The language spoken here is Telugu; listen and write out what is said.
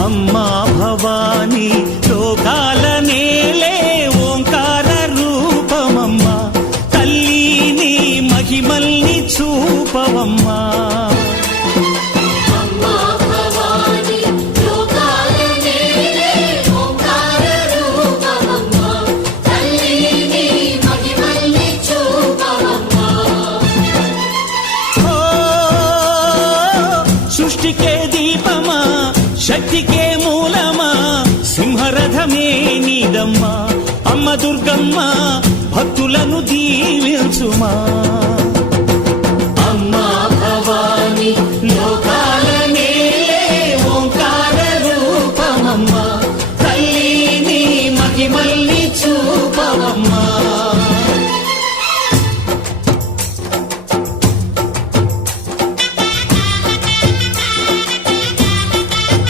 అమ్మా భవానీ లోకాల నేలే ఓంకార రూపమమ్మా, తల్లి నీ మహిమల్ని చూపవమ్మా. సృష్టికే దీపమా, శక్తికే మూలమా, సింహరథమే నీదమ్మా. అమ్మ దుర్గమ్మ భక్తులను దీవించుమా.